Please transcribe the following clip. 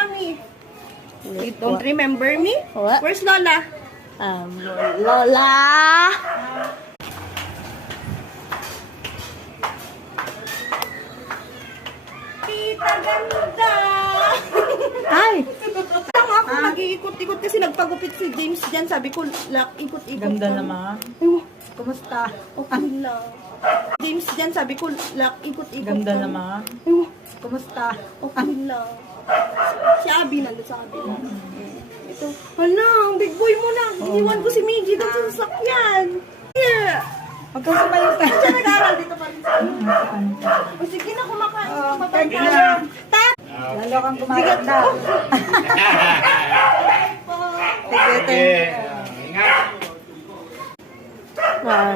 mommy. You don't remember me? What? Where's Lola? Lola! Tita ganda! Ay! Tama ako, nag-iikot-ikot kasi nagpagupit si James dyan. Sabi ko, ikot-ikot. Ganda ka." naman. Ewan, Kumusta? okay lang. James dyan, sabi ko, ikot-ikot. Ganda ka." naman. Ewan, Kumusta? okay lang. Si Abby nandun sa kabila. Ito, hala, ang big boy mo na. Iniwan ko si Miggy doon sa sasakyan. Yeah. Huwag kang sumayo tayo. Siya nag-aaral dito pa rin sa O sige na, kumakain. Kumakain sige tayo. na. Tap! Lalo kang kumaganda. Sige, Ingat. Ah.